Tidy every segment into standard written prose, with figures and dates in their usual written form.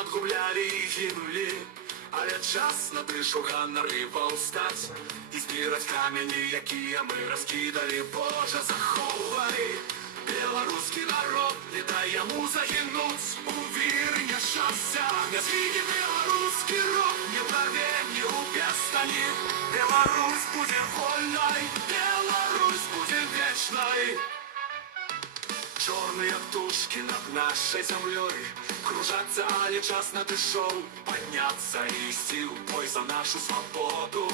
понад гублялі і гинули. Але час надышаў ганарлі паўстаць і збіраць камені, якія мы раскідалі. Божа, захоўвай беларускі народ, не дай яму загінуць у віры няшчасця. Не згіне беларускі род, не дарве, не ўпестані. Беларусь будзе вольнай, Беларусь будзе вечнай. Чорныя птушкі над нашай зямлёй кружацца, але час надышоў падняцца і ісці ў бой за нашу свабоду,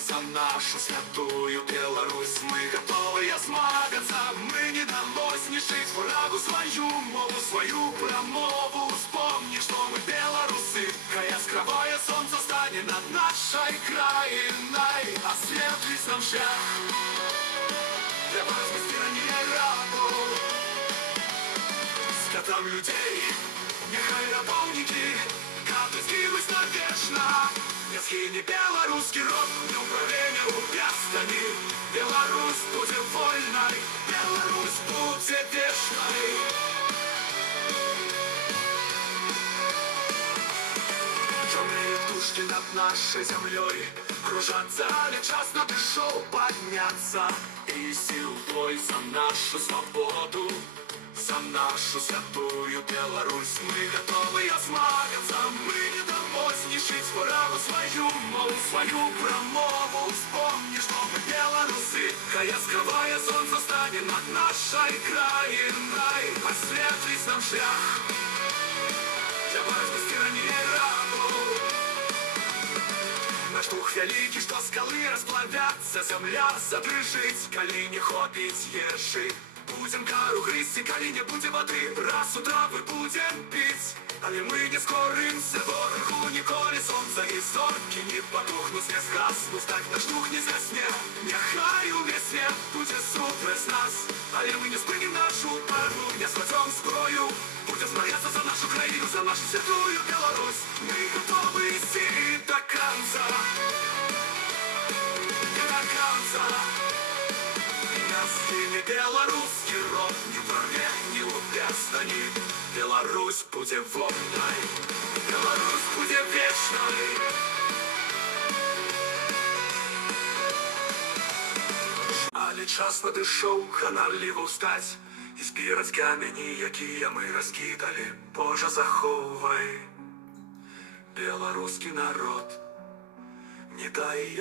за нашу святую Беларусь. Мы гатовыя змагацца, мы не дамо знішчыць врагу сваю мову, сваю прамову. Успомні, што мы беларусы, хай яскравое сонца стане над нашай краінай, асветліць нам шлях для важнасці раней рабу. Там людей, нехай напомнікі, каб не згінуць навечна. Не згіне беларускі род, не ўправлення ў пястані. Беларусь будзе вольнай, Беларусь будзе вечнай. Чорныя птушкі над нашай зямлёй кружацца, але час надышоў падняцца і ісці ў бой за нашу свабоду, за нашу святую Беларусь. Мы готовыя змагацца, мы не дамо знішчыць врагу сваю мову, сваю прамову. Успомні, што мы беларусы, хай яскравае сонца стане над нашай краінай, асветліць нам шлях для важнасці раней рабу. Наш дух вялікі, што скалы расплавяцца, зямля задрыжыць, калі не хопіць ежы. Будем кару грызці, калі не будзе вады, раз у травы будем піць. Але мы не скорымся, ворагу ніколі. Сонца і зоркі не потухнуць, не згаснуць, так наш дух не засне. Няхай увесь свет будзе супраць нас, але мы не спынім нашу пару, не складзём зброю. Будем змагацца за нашу краіну, за нашу святую Беларусь. Мы готовы ісці до конца, до конца. Не згіне беларускі род, ні ў варве, ні ў пястані. Беларусь будзе вольнай, Беларусь будзе вечнай. Але час надышоў ганарліва ўстаць і збіраць камені, якія мы раскідалі. Божа, захоўвай беларускі народ, не дай